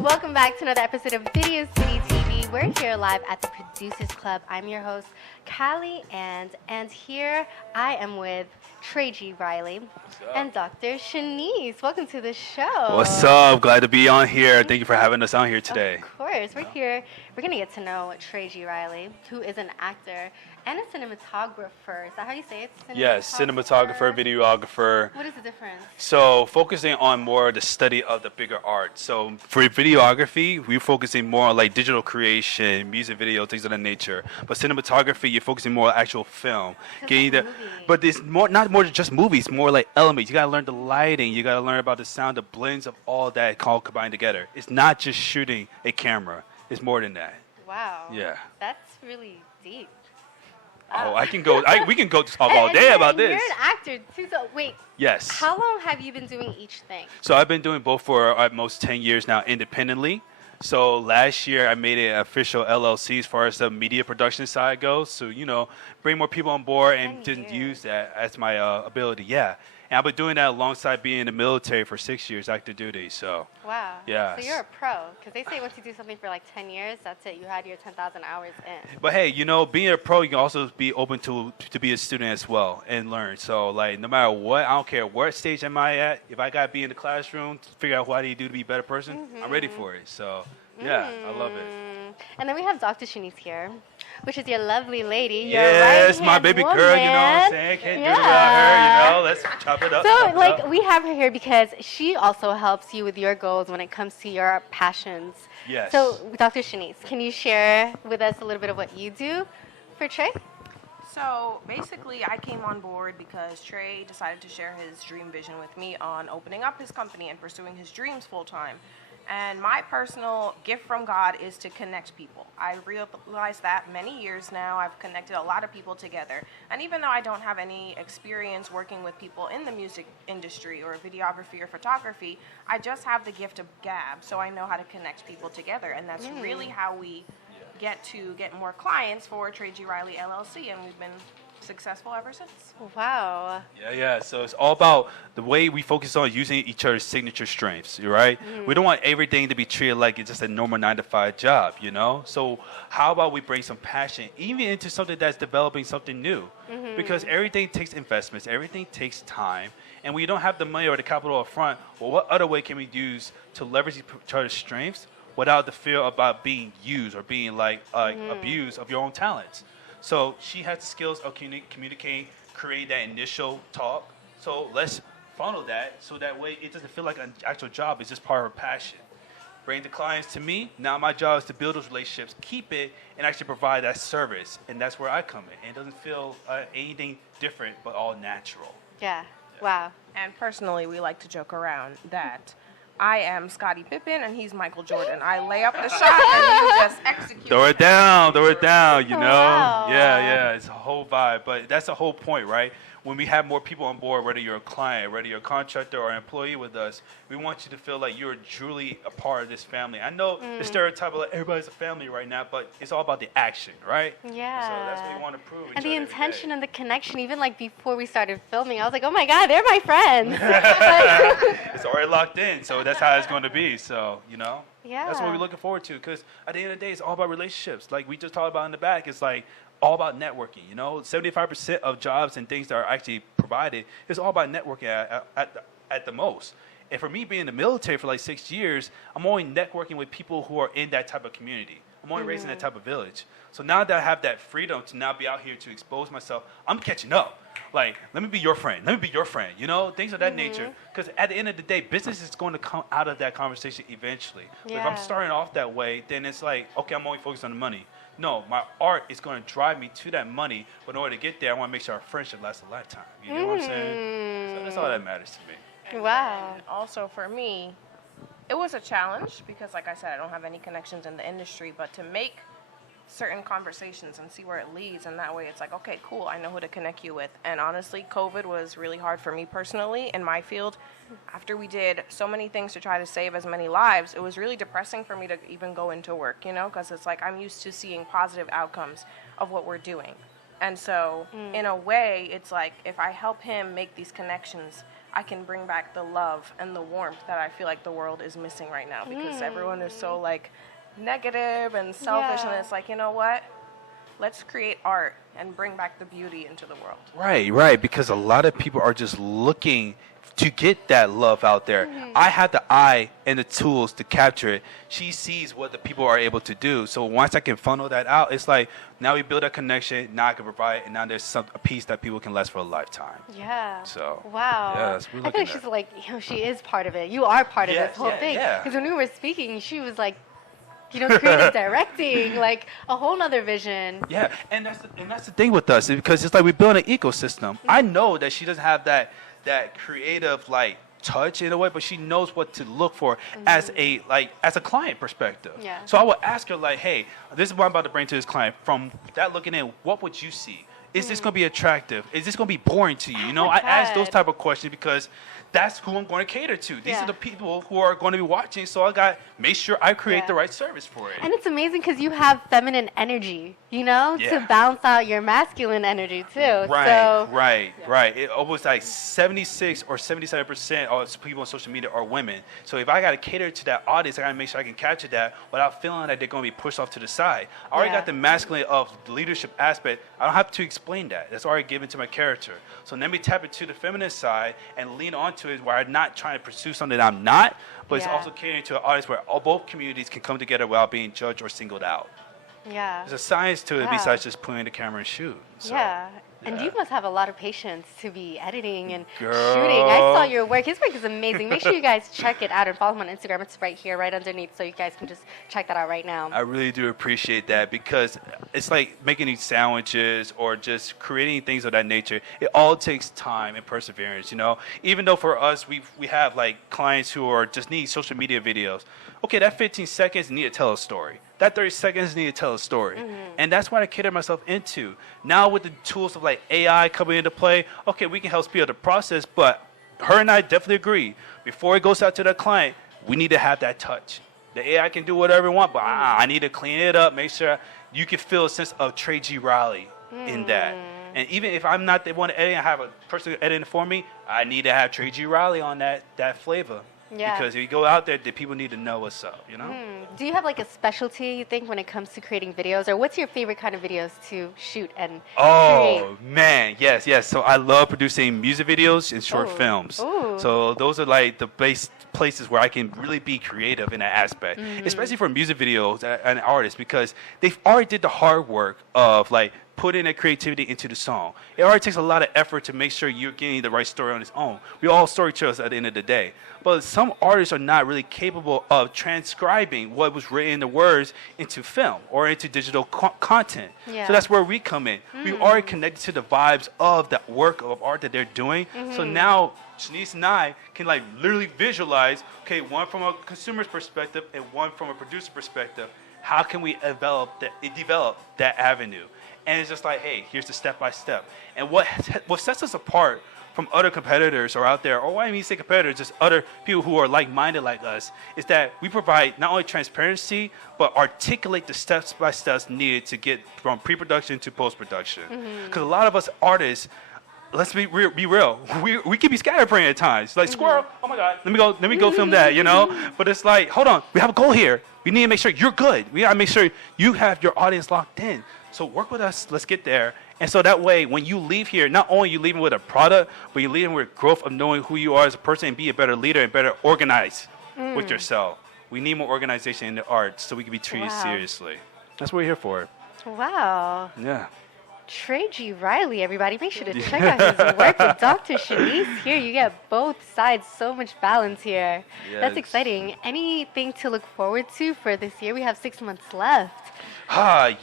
Welcome back to another episode of Video City TV. We're here live at the Producers Club. I'm your host, Callie, and here I am with Trey G. Riley and Dr. Shaniece. Welcome to the show. What's up? Glad to be on here. Thank you for having us on here today. Of course. We're here. We're going to get to know Trey G. Riley, who is an actor and a cinematographer. Is that how you say it? Yes, cinematographer, videographer. What is the difference? So focusing on more the study of the bigger art. So for videography, we're focusing more on like digital creation, music video, things of that nature. But cinematography, you're focusing more on actual film. Getting the, but it's more not more than just movies, more like elements. You gotta learn the lighting. You gotta learn about the sound, the blends of all that all combined together. It's not just shooting a camera. It's more than that. Wow. Yeah. That's really deep. Oh, I can go. We can go talk all day about this. You're an actor too, so wait. Yes. How long have you been doing each thing? So I've been doing both for almost 10 years now independently. So last year I made it official LLC as far as the media production side goes. So, bring more people on board and didn't use that as my ability. Yeah. And I've been doing that alongside being in the military for 6 years, active duty. So. Wow. Yeah. So you're a pro, because they say once you do something for like 10 years, that's it. You had your 10,000 hours in. But hey, being a pro, you can also be open to be a student as well and learn. So like, no matter what, I don't care what stage am I at. If I gotta be in the classroom to figure out what I need to do to be a better person, I'm ready for it. So yeah, I love it. And then we have Dr. Shaniece here, which is your lovely lady. Yes, my baby woman. girl, you know what I'm saying? Can't do it without her, Let's chop it up. So, we have her here because she also helps you with your goals when it comes to your passions. Yes. So, Dr. Shaniece, can you share with us a little bit of what you do for Trey? So, basically, I came on board because Trey decided to share his dream vision with me on opening up his company and pursuing his dreams full time. And my personal gift from God is to connect people. I realized that many years now. I've connected a lot of people together. And even though I don't have any experience working with people in the music industry or videography or photography, I just have the gift of gab. So I know how to connect people together. And that's really how we get more clients for Trey G. Riley LLC. And we've been successful ever since. Wow. Yeah. So it's all about the way we focus on using each other's signature strengths, right? We don't want everything to be treated like it's just a normal 9-to-5 job, So how about we bring some passion even into something that's developing something new? Because everything takes investments, everything takes time, and we don't have the money or the capital up front. Well, what other way can we use to leverage each other's strengths without the fear about being used or being abused of your own talents? So she has the skills of communicating, create that initial talk. So let's funnel that so that way it doesn't feel like an actual job. It's just part of her passion. Bring the clients to me. Now my job is to build those relationships, keep it, and actually provide that service. And that's where I come in. And it doesn't feel anything different, but all natural. Yeah. Wow. And personally, we like to joke around that I am Scottie Pippen and he's Michael Jordan. I lay up the shot and you just execute. Throw it down, Wow. Yeah, it's a whole vibe. But that's the whole point, right? When we have more people on board, whether you're a client, whether you're a contractor or an employee with us, we want you to feel like you're truly a part of this family. I know the stereotype of like everybody's a family right now, but it's all about the action, right? Yeah. So that's what we want to prove. And the intention and the connection, even like before we started filming, I was like, oh my God, they're my friends. It's already locked in, so that's how it's going to be. So, Yeah. That's what we're looking forward to, because at the end of the day, it's all about relationships. Like we just talked about in the back, it's like all about networking. 75% of jobs and things that are actually provided is all about networking at the most. And for me being in the military for like 6 years, I'm only networking with people who are in that type of community. I'm only raised in that type of village. So now that I have that freedom to now be out here to expose myself, I'm catching up. Like, let me be your friend. Let me be your friend. Things of that nature. Because at the end of the day, business is going to come out of that conversation eventually. But if I'm starting off that way, then it's like, okay, I'm only focused on the money. No, my art is going to drive me to that money. But in order to get there, I want to make sure our friendship lasts a lifetime. You know what I'm saying? So that's all that matters to me. Wow. And also for me, it was a challenge because, like I said, I don't have any connections in the industry, but to make certain conversations and see where it leads, and that way it's like, okay, cool, I know who to connect you with. And honestly, COVID was really hard for me personally in my field. After we did so many things to try to save as many lives, it was really depressing for me to even go into work, because it's like I'm used to seeing positive outcomes of what we're doing. And so in a way, it's like if I help him make these connections, I can bring back the love and the warmth that I feel like the world is missing right now, because everyone is so like negative and selfish, and it's like, you know what? Let's create art and bring back the beauty into the world. Right, right. Because a lot of people are just looking to get that love out there. I have the eye and the tools to capture it. She sees what the people are able to do. So once I can funnel that out, it's like now we build a connection. Now I can provide, and now there's a piece that people can last for a lifetime. Yeah. So wow. yes, we're I feel looking like she's like, she is part of it. You are part of Yes, this whole yeah, thing. yeah. Because when we were speaking, she was like, creative directing, like a whole nother vision. Yeah, and that's the thing with us, because it's like we build an ecosystem. I know that she doesn't have that creative like touch in a way, but she knows what to look for as a client perspective. Yeah. So I will ask her like, hey, this is what I'm about to bring to this client. From that looking in, what would you see? Is this going to be attractive? Is this going to be boring to you? You know, I ask those type of questions because that's who I'm going to cater to. These are the people who are going to be watching, so I got to make sure I create the right service for it. And it's amazing because you have feminine energy, to balance out your masculine energy too. Right. It almost like 76 or 77% of people on social media are women. So if I got to cater to that audience, I got to make sure I can capture that without feeling like they're going to be pushed off to the side. I already got the masculine of the leadership aspect. I don't have to explain that. That's already given to my character. So let me tap into the feminine side and lean onto it, where I'm not trying to pursue something that I'm not, but it's also catering to an audience where both communities can come together without being judged or singled out. Yeah. There's a science to it besides just putting the camera and shoot. So, And you must have a lot of patience to be editing and Girl. shooting. I saw your work. His work is amazing. Make sure you guys check it out and follow him on Instagram. It's right here, right underneath, so you guys can just check that out right now. I really do appreciate that, because it's like making these sandwiches or just creating things of that nature. It all takes time and perseverance, Even though for us, we have like clients who are just need social media videos. Okay, that 15 seconds need to tell a story. That 30 seconds need to tell a story. And that's what I cater myself into. Now with the tools of like AI coming into play, okay, we can help speed up the process, but her and I definitely agree. Before it goes out to the client, we need to have that touch. The AI can do whatever it wants, but I need to clean it up, make sure you can feel a sense of Trey G. Riley in that. And even if I'm not the one editing, I have a person editing for me, I need to have Trey G. Riley on that flavor. Yeah. Because if you go out there, the people need to know what's up, Do you have like a specialty, you think, when it comes to creating videos? Or what's your favorite kind of videos to shoot and create? Man, yes. So I love producing music videos and short films. So those are like the base places where I can really be creative in that aspect, especially for music videos and artists, because they've already did the hard work of like putting that creativity into the song. It already takes a lot of effort to make sure you're getting the right story on its own. We all storytellers at the end of the day. But some artists are not really capable of transcribing what was written in the words into film or into digital content. So that's where we come in. We already connected to the vibes of the work of art that they're doing. So now Shaniece and I can like literally visualize, okay, one from a consumer's perspective and one from a producer perspective. How can we develop that avenue? And it's just like, hey, here's the step-by-step. And what sets us apart from other competitors or out there, or why I mean say competitors, just other people who are like-minded like us, is that we provide not only transparency, but articulate the steps-by-steps needed to get from pre-production to post-production. Because a lot of us artists, let's be real. We can be scatterbrained at times. Like, squirrel, oh my God, let me go film that, But it's like, hold on, we have a goal here. We need to make sure you're good. We gotta make sure you have your audience locked in. So work with us, let's get there. And so that way, when you leave here, not only you leaving with a product, but you're leaving with growth of knowing who you are as a person and be a better leader and better organized with yourself. We need more organization in the arts so we can be treated seriously. That's what we're here for. Wow. Yeah. Trey G. Riley, everybody. Make sure to check out his work with Dr. Shaniece here. You get both sides, so much balance here. Yes. That's exciting. Anything to look forward to for this year? We have 6 months left.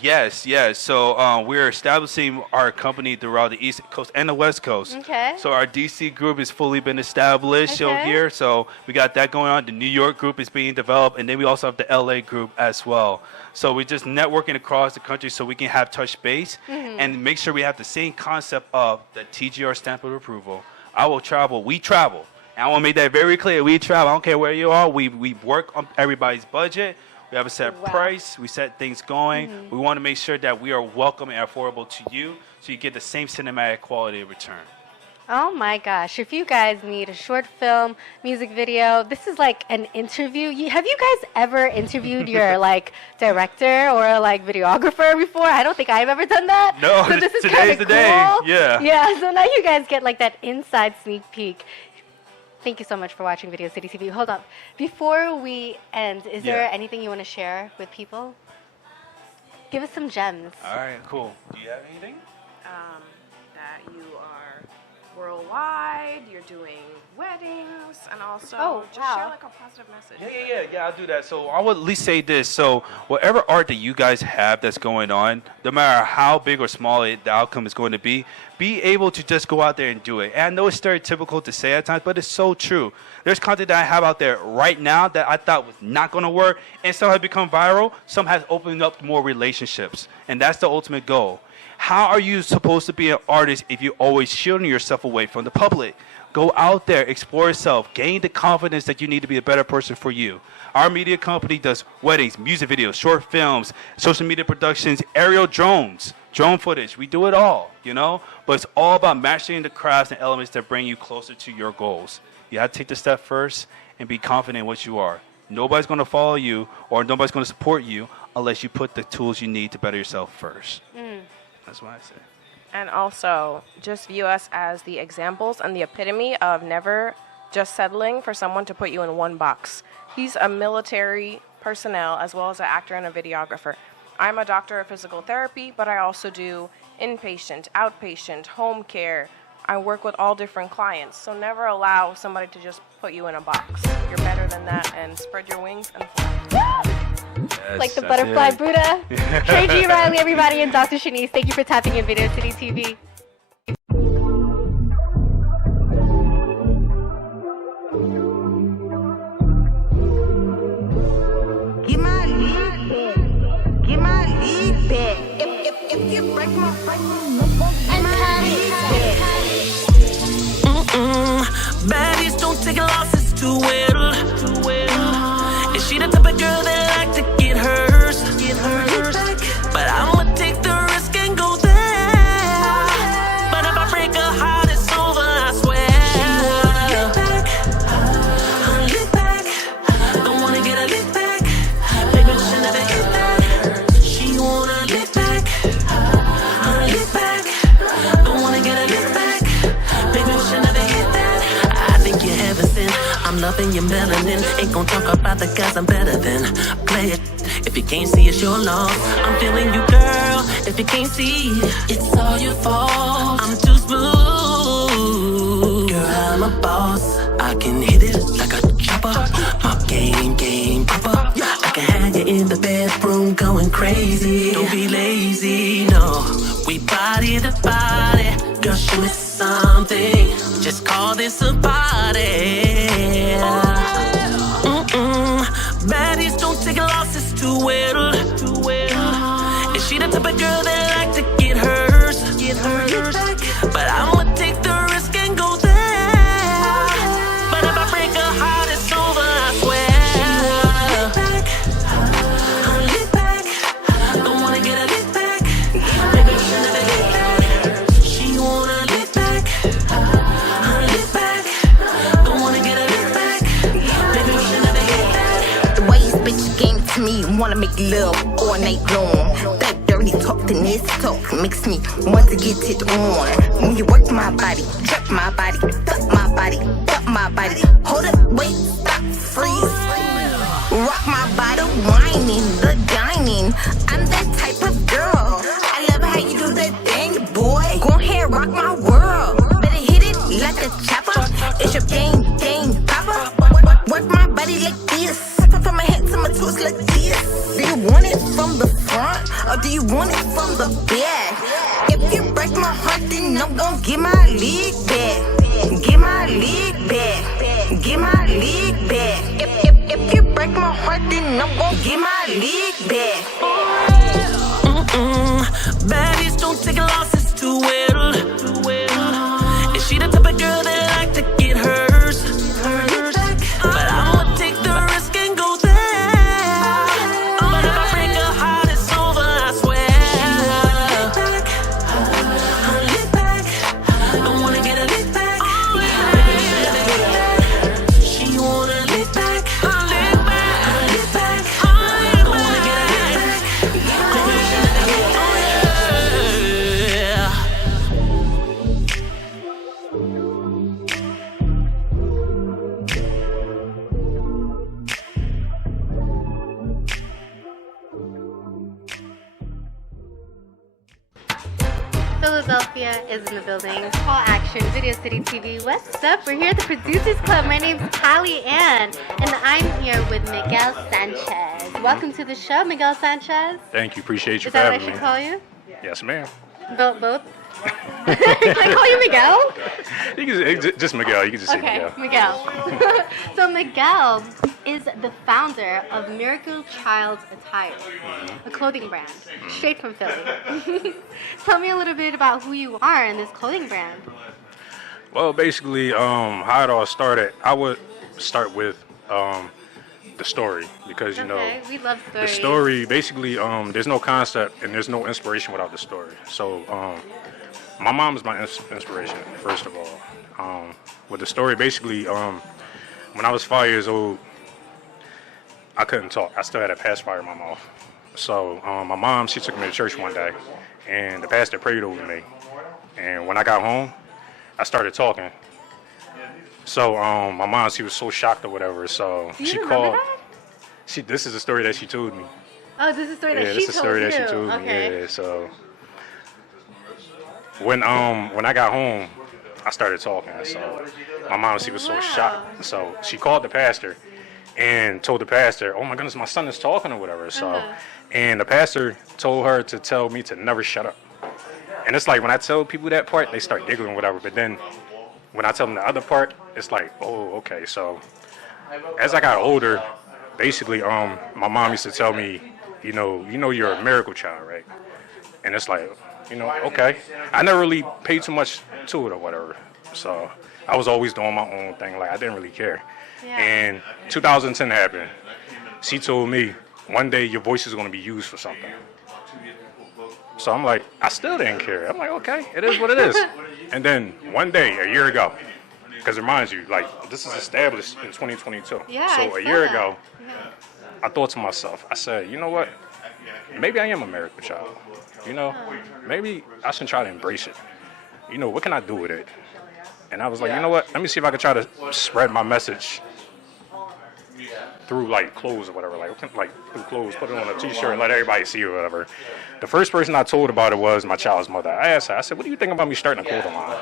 Yes. So we're establishing our company throughout the East Coast and the West Coast. Okay. So our DC group has fully been established over here. So we got that going on. The New York group is being developed, and then we also have the LA group as well. So we're just networking across the country so we can have touch base and make sure we have the same concept of the TGR stamp of approval. I will travel. We travel. And I want to make that very clear. We travel. I don't care where you are. We work on everybody's budget. We have a set price. We set things going. We want to make sure that we are welcome and affordable to you so you get the same cinematic quality in return. Oh my gosh. If you guys need a short film, music video, this is like an interview. Have you guys ever interviewed your like director or like videographer before? I don't think I've ever done that. No, so this is today's kind of the cool. day. Yeah. Yeah, so now you guys get like that inside sneak peek. Thank you so much for watching Video City TV. Hold on. Before we end, is there anything you want to share with people? Give us some gems. All right, cool. Do you have anything? That you are worldwide, you're doing weddings, and also share like a positive message. Yeah, I'll do that. So I would at least say this. So whatever art that you guys have that's going on, no matter how big or small the outcome is going to be able to just go out there and do it. And I know it's stereotypical to say at times, but it's so true. There's content that I have out there right now that I thought was not going to work, and some have become viral. Some has opened up more relationships, and that's the ultimate goal. How are you supposed to be an artist if you're always shielding yourself away from the public? Go out there, explore yourself, gain the confidence that you need to be a better person for you. Our media company does weddings, music videos, short films, social media productions, aerial drones, drone footage. We do it all, But it's all about mastering the crafts and elements that bring you closer to your goals. You have to take the step first and be confident in what you are. Nobody's going to follow you or nobody's going to support you unless you put the tools you need to better yourself first. That's what I say. And also, just view us as the examples and the epitome of never just settling for someone to put you in one box. He's a military personnel as well as an actor and a videographer. I'm a doctor of physical therapy, but I also do inpatient, outpatient, home care. I work with all different clients, so never allow somebody to just put you in a box. You're better than that, and spread your wings and fly. Yes, like the butterfly Buddha. Trey G. Riley, everybody, and Dr. Shaniece, thank you for tapping in Video City TV. Get my lead back. If you break my Baddies don't take losses too well. Is she the type of girl that like to get hers? But I'ma take the risk and go there. But if I break her heart, it's over, I swear. Lick back, don't wanna get a lick back. Baby, she never hit that. She wanna lick back, lick back. Don't wanna get a lick back. Baby, she never hit that. I think you're heaven sent. I'm loving your melanin. Ain't gon' talk about the guys I'm better than. Play it. If you can't see, it's your loss. I'm feeling you, girl. If you can't see, it's all your fault. I'm too smooth. Girl, I'm a boss. I can hit it like a chopper. My game proper. I can have you in the bedroom going crazy. Don't be lazy, no. We body to body. Girl, show me something. Just call this a party. Baddies don't take losses too well. Is she the type of girl that like to get hers? But I'ma take the risk and go there. But if I break her heart, it's over, I swear. Lick back, don't wanna get a lick back. Baby, she never hit that. She wanna lick back, lick back. Don't wanna get a lick back. Baby, she never hit that. The way this bitch came to me, wanna make love all night long. That dirty talk, the nasty talk makes me want to get it on. When you work my body, jerk my body, fuck my body, fuck my body. Hold up, wait, stop, freeze. Rock my body, whining, the dining. I'm that type of girl. I love how you do that thing, boy. Go ahead, rock my world. Better hit it like a chopper. It's your game, popper. Work my body like this. From my head to my toes like this. Do you want it from the front or do you want it from the back? If you break my heart, then I'm gon' get my leg back. Get my leg back. Get my leg back. If you break my heart, then I'm gon' get my leg back. Baddies don't take losses too well. Is she the type of girl that like to get hers? But I'ma take the risk and go there. But if I break her heart, it's over, I swear. Lick back, don't wanna get a lick back. Philadelphia is in the building. Call Action, Video City TV. What's up? We're here at the Producers Club. My name's Callie Ann, and I'm here with Miguel Sanchez. Welcome to the show, Miguel Sanchez. Thank you. Appreciate you Is for that what I having should me. call you? Yes, ma'am. Both? Can I call you Miguel? You can just Miguel. You can just say Okay, Miguel. Miguel. So Miguel is the founder of Miracle Child Attire, a clothing brand, straight from Philly. Tell me a little bit about who you are in this clothing brand. Well, basically, how it all started, I would start with the story because, you know, Okay, we love the stories. story, basically, there's no concept and there's no inspiration without the story. So, my mom is my inspiration, first of all. With the story, basically, when I was 5 years old, I couldn't talk. I still had a pacifier in my mouth. So my mom, she took me to church one day, and the pastor prayed over me. And when I got home, I started talking. So my mom, she was so shocked or whatever. So Do you she remember called. that? This is a story that she told me. Oh, this is a story Yeah, that this she is a told story you. that she told me. Okay. Yeah, so when I got home, I started talking. So my mom, she was so Wow. shocked. So she called the pastor and told the pastor, "Oh my goodness, my son is talking or whatever." So, and the pastor told her to tell me to never shut up. And it's like when I tell people that part, they start giggling or whatever. But then when I tell them the other part, it's like, oh, okay. So as I got older, basically, my mom used to tell me, you know, you're a miracle child, right? And it's like, you know, okay. I never really paid too much to it or whatever. So I was always doing my own thing. Like I didn't really care. Yeah. And 2010 happened. She told me, one day your voice is going to be used for something. So I'm like, I still didn't care. I'm like, okay, it is what it is. And then one day, a year ago, because it reminds you, like, this is established in 2022. Yeah, so I a saw year that. ago, Yeah. I thought to myself, I said, you know what? Maybe I am a miracle child. You know, maybe I should try to embrace it. You know, what can I do with it? And I was like, you know what? Let me see if I can try to spread my message through like clothes or whatever, like through clothes, put it on a t-shirt and let everybody see or whatever. The first person I told about it was my child's mother. I asked her, I said, what do you think about me starting a clothing line?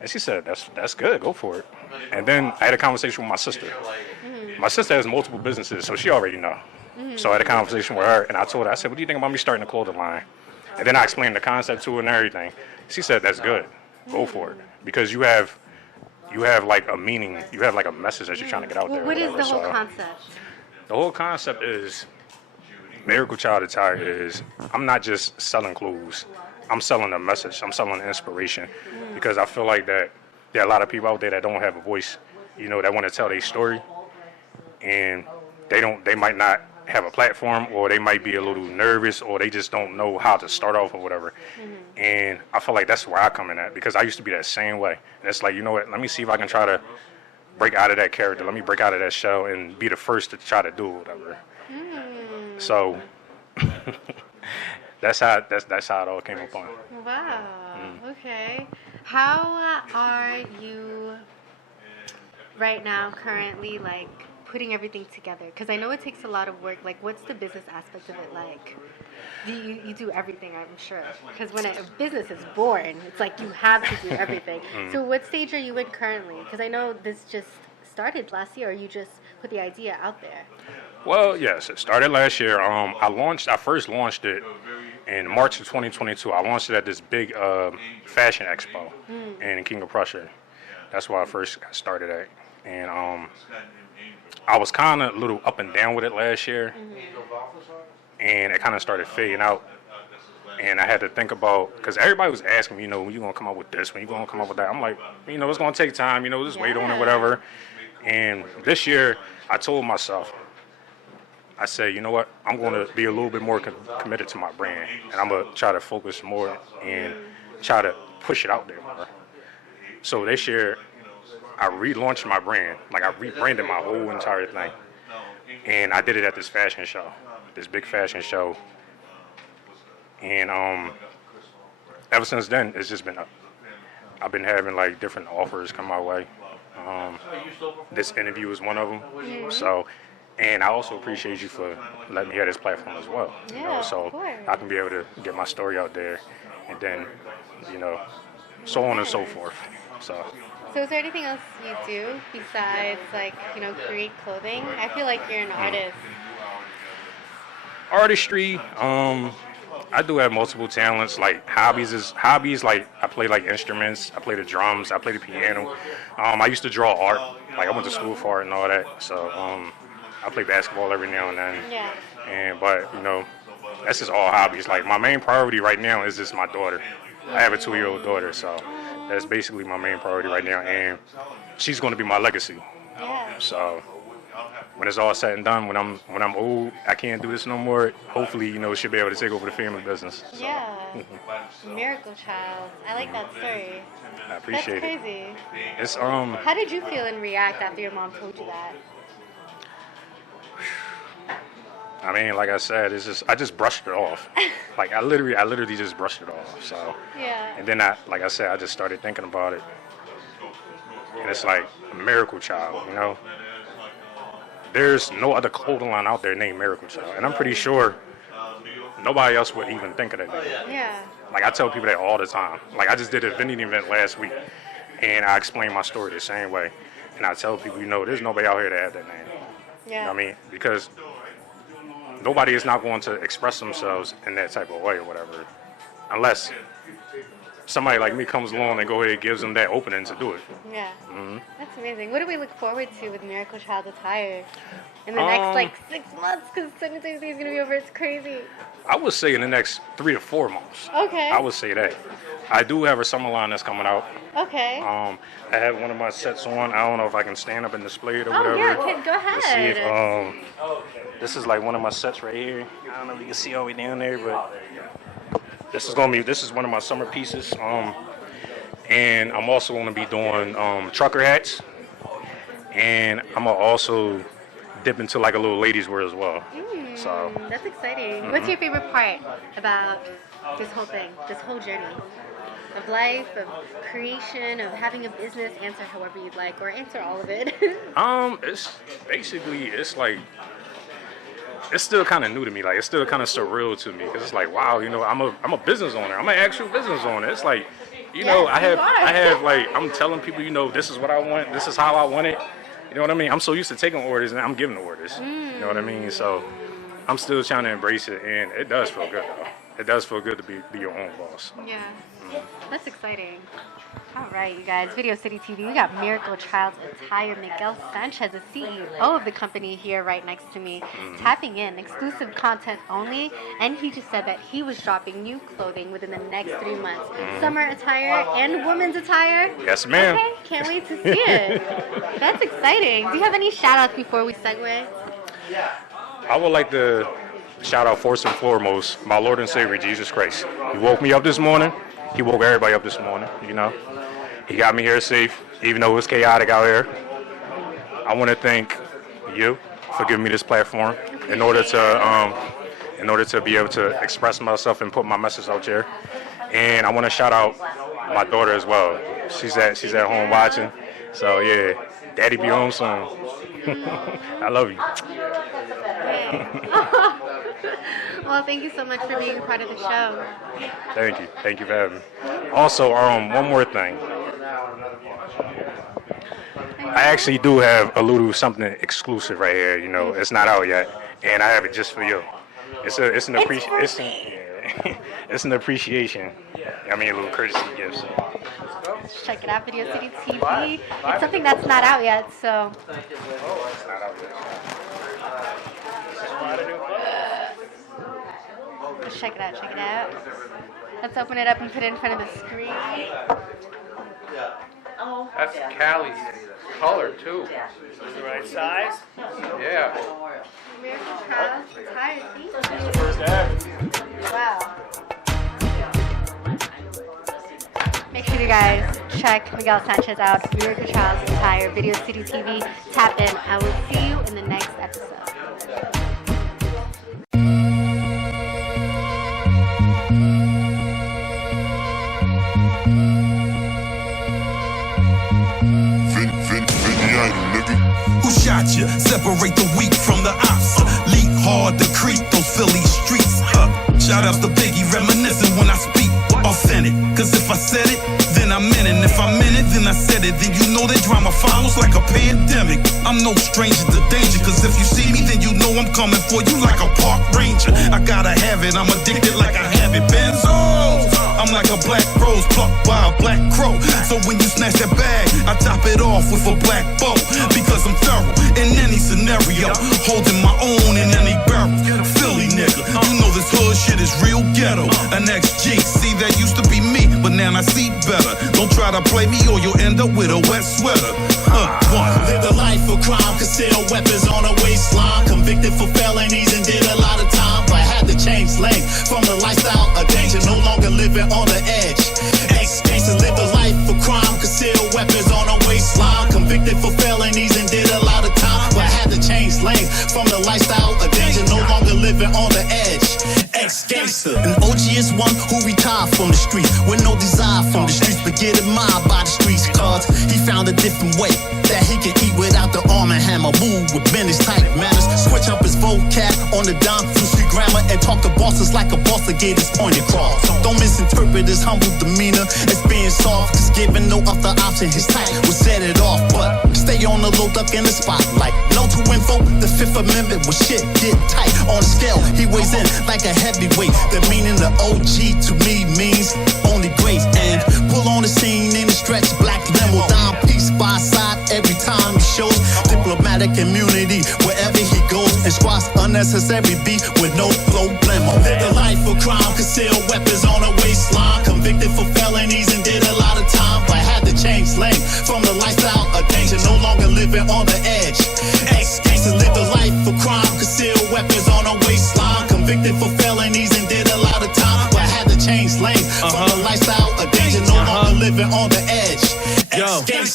And she said, that's good, go for it. And then I had a conversation with my sister. My sister has multiple businesses, so she already know. So I had a conversation with her and I told her, I said, what do you think about me starting a clothing line? And then I explained the concept to her and everything. She said, that's good, go for it. Because you have like a meaning, you have like a message that you're trying to get out there. What is whatever. the whole So, concept? the whole concept is Miracle Child Attire is I'm not just selling clothes. I'm selling a message. I'm selling inspiration because I feel like that there are a lot of people out there that don't have a voice, you know, that want to tell their story and they might not have a platform or they might be a little nervous or they just don't know how to start off or whatever. And I feel like that's where I come in at because I used to be that same way. And it's like, you know what, let me see if I can try to break out of that character. Let me break out of that shell and be the first to try to do whatever. So that's how it all came upon. Wow. Okay. How are you right now, currently, like putting everything together? Because I know it takes a lot of work. Like, what's the business aspect of it like? Do you do everything? I'm sure. Because when a business is born, it's like you have to do everything. So, what stage are you in currently? Because I know this just started last year, or you just put the idea out there. Well, yes, it started last year. I first launched it in March of 2022. I launched it at this big fashion expo in King of Prussia. That's where I first got started at. And I was kind of a little up and down with it last year. And it kind of started fading out. And I had to think about, because everybody was asking me, you know, when you going to come up with this, when you going to come up with that. I'm like, you know, it's going to take time, you know, just wait on it, whatever. And this year, I told myself, I said, you know what, I'm going to be a little bit more committed to my brand. And I'm going to try to focus more and try to push it out there more. So this year, I relaunched my brand. Like, I rebranded my whole entire thing. And I did it at this fashion show, this big fashion show. And ever since then, it's just been up. I've been having, like, different offers come my way. This interview is one of them. So And I also appreciate you for letting me have this platform as well. You know, Yeah, so of course. I can be able to get my story out there, and then, you know, so on and so forth. So. So is there anything else you do besides, like, you know, create clothing? I feel like you're an artist. Artistry, I do have multiple talents. Like hobbies, like I play like instruments, I play the drums, I play the piano. I used to draw art. Like I went to school for art and all that. So I play basketball every now and then. Yeah. But you know, that's just all hobbies. Like my main priority right now is just my daughter. I have a 2-year-old daughter, so that's basically my main priority right now, and she's going to be my legacy. Yeah. So when it's all said and done, when I'm old, I can't do this no more. Hopefully, you know, she'll be able to take over the family business. So. Yeah. Miracle child. I like that story. I appreciate That's crazy. It's How did you feel and react after your mom told you that? I mean, like I said, I just brushed it off. Like I literally just brushed it off. So. Yeah. And then like I said, I just started thinking about it, and it's like a miracle child, you know. There's no other clothing line out there named Miracle Child, and I'm pretty sure nobody else would even think of that name. Yeah. Like I tell people that all the time. Like I just did a vending event last week, and I explained my story the same way, and I tell people, you know, there's nobody out here that have that name. Yeah. You know what I mean? Because nobody is not going to express themselves in that type of way or whatever, unless somebody like me comes along and go ahead and gives them that opening to do it. Yeah. Mm-hmm. That's amazing. What do we look forward to with Miracle Child attire in the next, like, 6 months? Because Sunday is going to be over. It's crazy. I would say in the next 3 to 4 months. Okay. I would say that. I do have a summer line that's coming out. Okay. I have one of my sets on. I don't know if I can stand up and display it or Oh, whatever. yeah, kid, go ahead. Let's see if, this is like one of my sets right here. I don't know if you can see all the way down there, but this is one of my summer pieces. And I'm also going to be doing trucker hats. And I'm going to also dip into like a little ladies wear as well. So That's exciting. What's your favorite part about this whole thing, this whole journey of life, of creation, of having a business? Answer however you'd like, or answer all of it. it's basically, it's like, it's still kind of new to me. Like, it's still kind of surreal to me because it's like, wow, you know, I'm a business owner. I'm an actual business owner. It's like, you know, Yes, you are. I have like, I'm telling people, you know, this is what I want. This is how I want it. You know what I mean? I'm so used to taking orders and I'm giving the orders. You know what I mean? So I'm still trying to embrace it, and it does feel good though. It does feel good to be your own boss. Yeah, that's exciting. All right, you guys, Video City TV, we got Miracle Child's attire. Miguel Sanchez, the CEO of the company, here right next to me, tapping in exclusive content only, and he just said that he was dropping new clothing within the next 3 months. Summer attire and women's attire. Yes, ma'am. Okay, can't wait to see it. That's exciting. Do you have any shout-outs before we segue? I would like to shout out first and foremost my Lord and Savior, Jesus Christ. He woke me up this morning. He woke everybody up this morning, you know. He got me here safe, even though it was chaotic out here. I want to thank you for giving me this platform in order to be able to express myself and put my message out there. And I want to shout out my daughter as well. She's at home watching. So yeah, Daddy be home soon. I love you. Well, thank you so much for being a part of the show. Thank you. Thank you for having me. Also, one more thing. I actually do have a little something exclusive right here. You know, it's not out yet, and I have it just for you. It's an appreciation. I mean, a little courtesy gift. So. Check it out, Video City TV. It's something that's not out yet, so. It's not out yet. Just check it out, check it out. Let's open it up and put it in front of the screen. That's Callie's color too. The right size? Yeah. Miracle Child, tired, thank you. First ad. Wow. Make sure you guys check Miguel Sanchez out, Miracle Child's entire Video City TV. Tap in. I will see you in the next episode. Who shot you? Separate the weak from the I said it, then you know that drama follows like a pandemic. I'm no stranger to danger, cause if you see me, then you know I'm coming for you like a park ranger. I gotta have it, I'm addicted like I have it. Benzos, I'm like a black rose plucked by a black crow. So when you snatch that bag, I top it off with a black bow. Because I'm thorough in any scenario, holding my own in any barrel. Philly nigga, you know this hood shit is real ghetto. An XG, see that used to be me, but now I see better. Don't try to play me or you'll end up with a wet sweater. Live the life of crime, conceal weapons on a waistline. Convicted for felonies and did a lot of time, but had to change lane from the lifestyle of danger. No longer living on the edge. Ex-gangsters live the life of crime, conceal weapons on a waistline. Convicted for felonies and did a lot of time, but had to change lane from the lifestyle of danger. No longer living on the edge. Ex-gangster, an OG is one who retired from the street with no desire from the streets, but get admired by the streets. Cause he found a different way that he can eat without the arm and hammer. Move with business type manners. Switch up his vocab on the dime through street grammar and talk to bosses like a boss to get his point across. Don't misinterpret his humble demeanor as being soft, cause giving no other option. His type will set it off, but stay on the low, duck in the spotlight. No to info, the Fifth Amendment was shit, get tight. On the scale, he weighs in like a heavyweight. The meaning of OG to me means only grace. And pull on the scene in the stretch, black limo, down peace by side every time he shows diplomatic immunity wherever he goes, and squash unnecessary beef with no problemo. Live the life of crime, conceal weapons on a waistline. Convicted for felonies and did a lot of time, but had to change lane from the lifestyle of danger. No longer living on the edge. Ex-gangsters live the life of crime, conceal weapons on a waistline. Convicted for felonies and did a lot of time, but had to change lane from the lifestyle of danger. No longer living on the edge.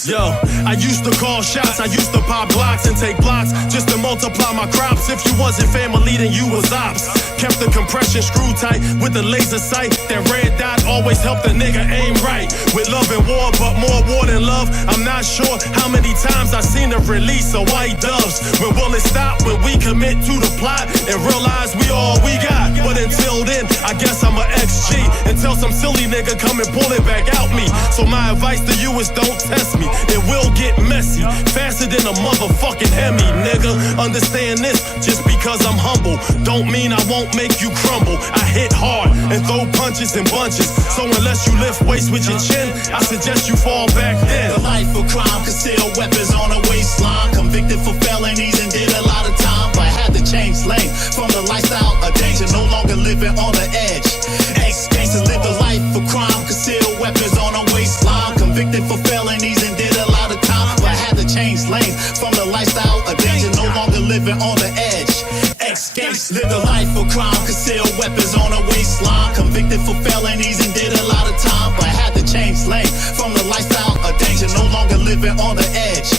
Yo, I used to call shots, I used to pop blocks and take blocks just to multiply my crops. If you wasn't family, then you was ops. Kept the compression screw tight with the laser sight. That red dot always helped a nigga aim right. With love and war, but more war than love. I'm not sure how many times I seen the release of white doves. When will it stop? When we commit to the plot and realize we all we got. But until then, I guess I'm a XG until some silly nigga come and pull it back out me. So my advice to you is don't test me. It will get messy, faster than a motherfucking Hemi, nigga. Understand this, just because I'm humble don't mean I won't make you crumble. I hit hard and throw punches in bunches, so unless you lift weights with your chin, I suggest you fall back then. The life of crime, conceal weapons on a waistline. Convicted for felonies and did a lot of time, but had to change lane from the lifestyle of danger. No longer living on the edge. Ex-gangsters live the life of crime, conceal weapons on a waistline. Convicted for felonies and did a lot of time, but had to change lane from the lifestyle of danger. No longer living on the edge. Ex-gangsters live the life of crime, conceal weapons on a waistline. Convicted for felonies and did a lot of time, but had to change lane from the lifestyle of danger. No longer living on the edge.